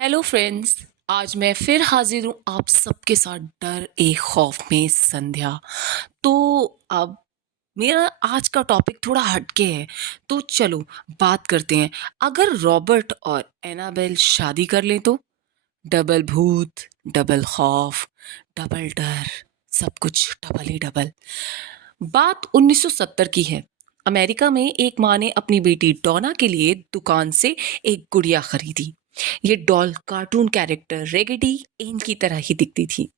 Hello friends. आज मैं फिर हाजिर हूँ आप सबके साथ डर ए खौफ में संध्या। तो अब मेरा आज का टॉपिक थोड़ा हटके है। तो चलो बात करते हैं। अगर रॉबर्ट और एनाबेल शादी कर लें तो डबल भूत, डबल खौफ, डबल डर, सब कुछ डबल ही डबल। बात 1970 की है। अमेरिका में एक माँ ने अपनी बेटी डॉना के लिए दुकान से एक गुड़िया खरीदी। ये डॉल कार्टून कैरेक्टर रेगडी एंज की तरह ही दिखती थी।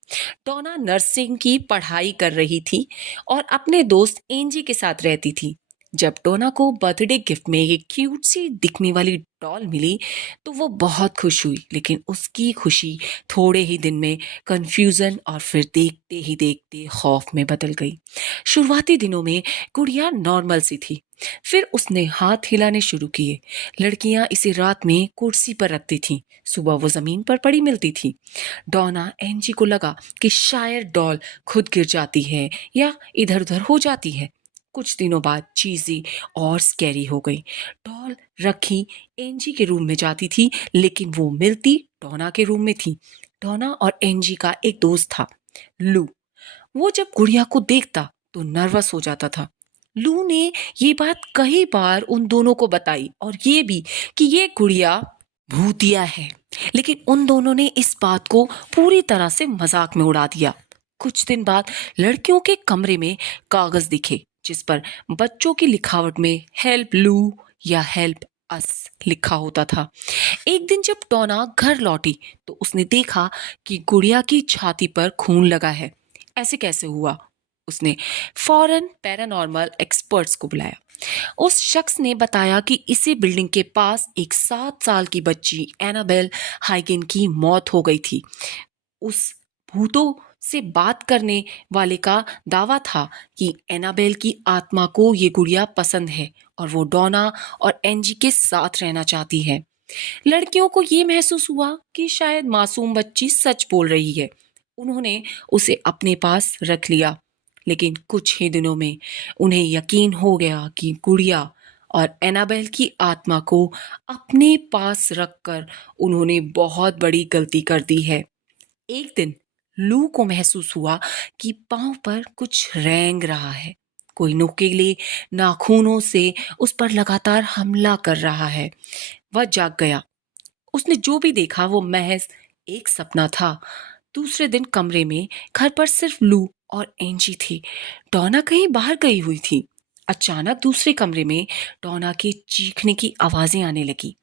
डॉना नर्सिंग की पढ़ाई कर रही थी और अपने दोस्त एंजी के साथ रहती थी। जब डोना को बर्थडे गिफ्ट में ये क्यूट सी दिखने वाली डॉल मिली तो वो बहुत खुश हुई, लेकिन उसकी खुशी थोड़े ही दिन में कंफ्यूजन और फिर देखते ही देखते खौफ में बदल गई। शुरुआती दिनों में गुड़िया नॉर्मल सी थी, फिर उसने हाथ हिलाने शुरू किए। लड़कियां इसे रात में कुर्सी पर रखती थीं, सुबह वो जमीन पर पड़ी मिलती थी। डॉना एंजी को लगा कि शायद डॉल खुद गिर जाती है या इधर उधर हो जाती है। कुछ दिनों बाद चीजें और स्कैरी हो गई। डॉल रखी एंजी के रूम में जाती थी, लेकिन वो मिलती डॉना के रूम में थी। डॉना और एंजी का एक दोस्त था, लू। वो जब गुड़िया को देखता तो नर्वस हो जाता था। लू ने ये बात कई बार उन दोनों को बताई और ये भी कि ये गुड़िया भूतिया है, लेकिन उन दोनों ने इस बात को पूरी तरह से मजाक में उड़ा दिया। कुछ दिन बाद लड़कियों के कमरे में कागज दिखे जिस पर बच्चों की लिखावट में हेल्प लू या हेल्प अस लिखा होता था। एक दिन जब टोना घर लौटी तो उसने देखा कि गुड़िया की छाती पर खून लगा है। ऐसे कैसे हुआ? उसने फौरन पैरानॉर्मल एक्सपर्ट्स को बुलाया। उस शख्स ने बताया कि इसी बिल्डिंग के पास एक 7 साल की बच्ची एनाबेल हाइगिन की मौत हो गई थी। उस भूतों से बात करने वाले का दावा था कि एनाबेल की आत्मा को ये गुड़िया पसंद है और वो डोना और एंजी के साथ रहना चाहती है। लड़कियों को ये महसूस हुआ कि शायद मासूम बच्ची सच बोल रही है। उन्होंने उसे अपने पास रख लिया, लेकिन कुछ ही दिनों में उन्हें यकीन हो गया कि गुड़िया और एनाबेल की आत्मा को अपने पास रखकर उन्होंने बहुत बड़ी गलती कर दी है। एक दिन लू को महसूस हुआ कि पांव पर कुछ रेंग रहा है। कोई नुकीले नाखूनों से उस पर लगातार हमला कर रहा है। वह जाग गया। उसने जो भी देखा वो महज एक सपना था। दूसरे दिन कमरे में घर पर सिर्फ लू और एंजी थी। डॉना कहीं बाहर गई हुई थी। अचानक दूसरे कमरे में डॉना के चीखने की आवाजें आने लगी।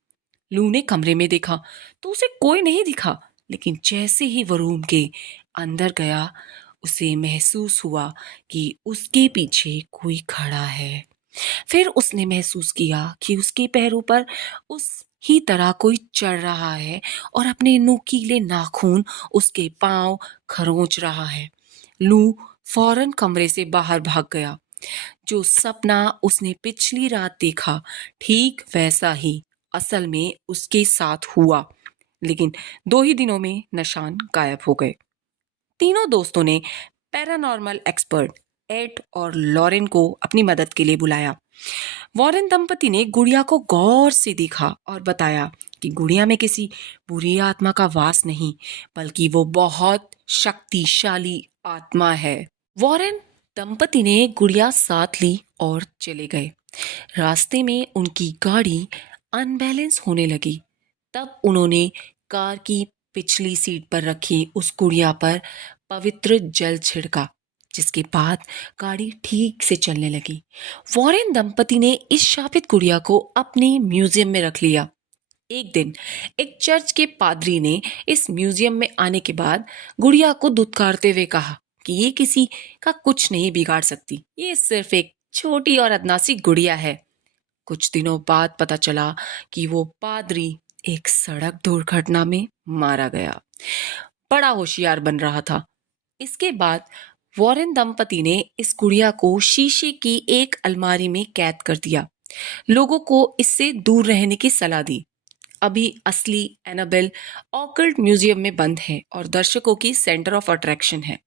लू ने कमरे में देखा तो उसे कोई नहीं दिखा, लेकिन जैसे ही वह रूम के अंदर गया उसे महसूस हुआ कि उसके पीछे कोई खड़ा है। फिर उसने महसूस किया कि उसके पैरों पर उस ही तरह कोई चढ़ रहा है और अपने नुकीले नाखून उसके पांव खरोंच रहा है। लू फौरन कमरे से बाहर भाग गया। जो सपना उसने पिछली रात देखा ठीक वैसा ही असल में उसके साथ हुआ, लेकिन 2 ही दिनों में निशान गायब हो गए। तीनों दोस्तों ने पैरानॉर्मल एक्सपर्ट एड और लॉरेन को अपनी मदद के लिए बुलाया। वॉरेन दंपति ने गुड़िया को गौर से देखा और बताया कि गुड़िया में किसी बुरी आत्मा का वास नहीं, बल्कि वो बहुत शक्तिशाली आत्मा है। वॉरेन दंपति ने गुड़िया साथ ली और चले गए। रास्ते में उनकी गाड़ी अनबैलेंस होने लगी। तब उन्होंने कार की पिछली सीट पर रखी उस गुड़िया पर पवित्र जल छिड़का, जिसके बाद गाड़ी ठीक से चलने लगी। वॉरेन दंपति ने इस शापित गुड़िया को अपने म्यूजियम में रख लिया। एक दिन एक चर्च के पादरी ने इस म्यूजियम में आने के बाद गुड़िया को धुतकारते हुए कहा कि ये किसी का कुछ नहीं बिगाड़ सकती, ये सिर्फ एक छोटी और अदनासी गुड़िया है। कुछ दिनों बाद पता चला कि वो पादरी एक सड़क दुर्घटना में मारा गया। बड़ा होशियार बन रहा था। इसके बाद वॉरेन दंपति ने इस गुड़िया को शीशे की एक अलमारी में कैद कर दिया। लोगों को इससे दूर रहने की सलाह दी। अभी असली एनाबेल ऑकल्ट म्यूजियम में बंद है और दर्शकों की सेंटर ऑफ अट्रैक्शन है।